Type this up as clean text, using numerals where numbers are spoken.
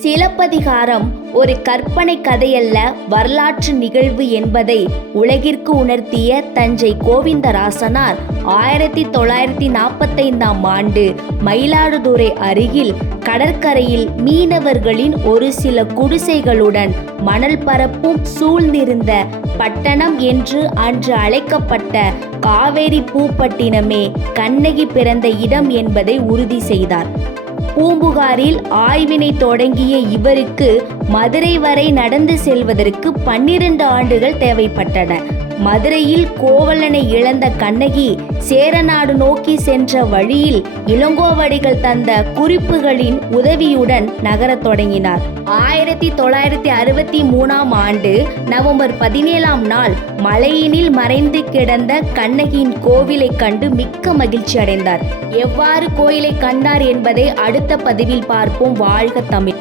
சிலப்பதிகாரம் ஒரு கற்பனை கதையல்ல, வரலாற்று நிகழ்வு என்பதை உலகிற்கு உணர்த்திய தஞ்சை கோவிந்தராசனார் 1945ஆம் ஆண்டு மயிலாடுதுறை அருகில் கடற்கரையில் மீனவர்களின் ஒரு சில குடிசைகளுடன் மணல் பரப்பும் சூழ்ந்திருந்த பட்டணம் என்று அன்று அழைக்கப்பட்ட காவேரி பூப்பட்டினமே கண்ணகி பிறந்த இடம் என்பதை உறுதி செய்தார். பூம்புகாரில் ஆய்வினை தொடங்கிய இவருக்கு மதுரை வரை நடந்து செல்வதற்கு 12 ஆண்டுகள் தேவைப்பட்டன. மதுரையில் கோவலனை இழந்த கண்ணகி சேரநாடு நோக்கி சென்ற வழியில் இளங்கோவடிகள் தந்த குறிப்புகளின் உதவியுடன் நகரத் தொடங்கினார். 1963ஆம் ஆண்டு நவம்பர் 17ஆம் நாள் மலையினில் மறைந்து கிடந்த கண்ணகியின் கோவிலை கண்டு மிக்க மகிழ்ச்சி அடைந்தார். எவ்வாறு கோயிலை கண்டார் என்பதை அடுத்த பதிவில் பார்ப்போம். வாழ்க தமிழ்.